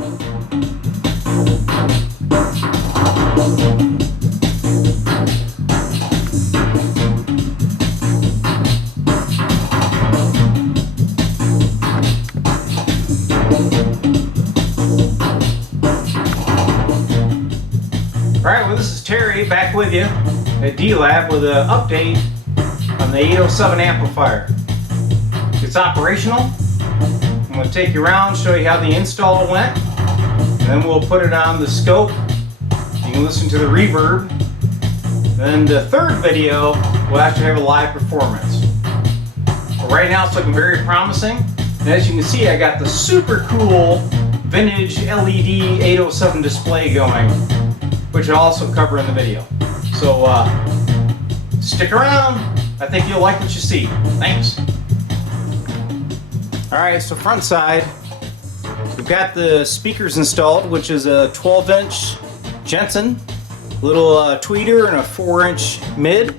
Alright, well, this is Terry back with you at D-Lab with an update on the 807 amplifier. It's operational. I'm going to take you around, show you how the install went, and then we'll put it on the scope. You can listen to the reverb. Then the third video will actually have a live performance. But right now it's looking very promising. And as you can see, I got the super cool vintage LED 807 display going, which I'll also cover in the video. So stick around. I think you'll like what you see. Thanks. Alright, so front side, we've got the speakers installed, which is a 12-inch Jensen, little tweeter, and a 4-inch mid.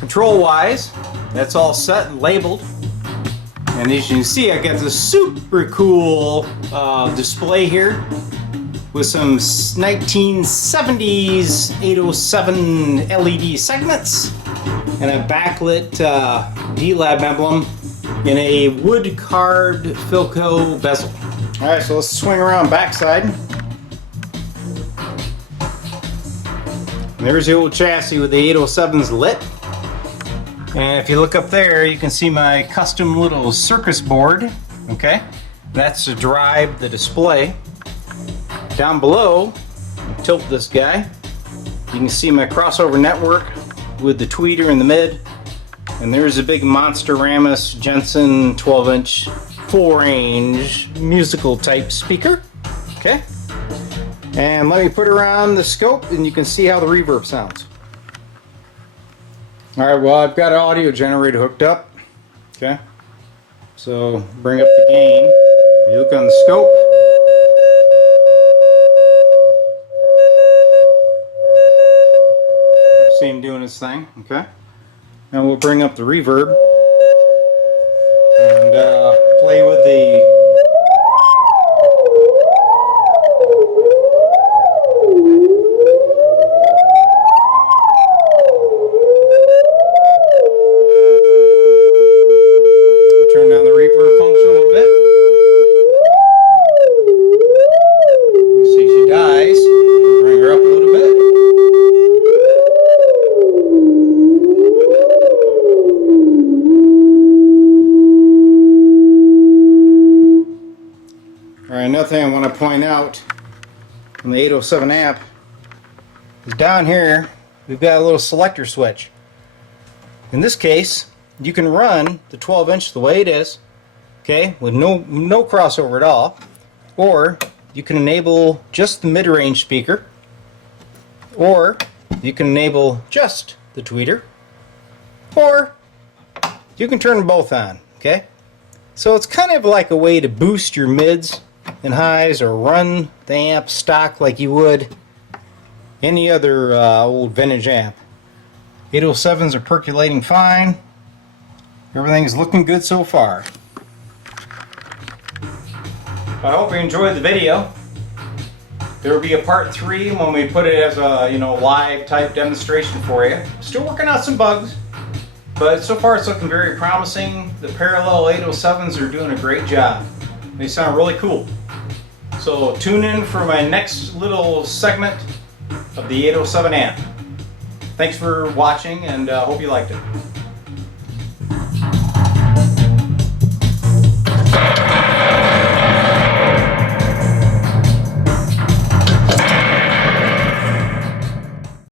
Control-wise, that's all set and labeled. And as you can see, I got this super cool display here with some 1970s 807 LED segments and a backlit D-Lab emblem in a wood carved Philco bezel. Alright, so let's swing around backside. And there's the old chassis with the 807s lit. And if you look up there, you can see my custom little circus board. Okay, that's to drive the display. Down below, tilt this guy, you can see my crossover network with the tweeter in the mid. And there's a big Monster-Ramus Jensen 12-inch 4-range musical type speaker. Okay, and let me put around the scope and you can see how the reverb sounds. Alright, well, I've got an audio generator hooked up. Okay, so bring up the gain. If you look on the scope, see him doing his thing. Okay, and we'll bring up the reverb and play with the turn down the reverb function a little bit. You see she dies. Bring her up a little bit. Alright, another thing I want to point out on the 807 amp is down here we've got a little selector switch. In this case, you can run the 12-inch the way it is, okay, with no crossover at all, or you can enable just the mid-range speaker, or you can enable just the tweeter, or you can turn them both on. Okay, so it's kind of like a way to boost your mids and highs, or run the amp stock like you would any other old vintage amp. 807s are percolating fine. Everything's looking good so far. I hope you enjoyed the video. There will be a part 3 when we put it as a live type demonstration for you. Still working out some bugs, but so far it's looking very promising. The parallel 807s are doing a great job. They sound really cool. So tune in for my next little segment of the 807 amp. Thanks for watching, and hope you liked it.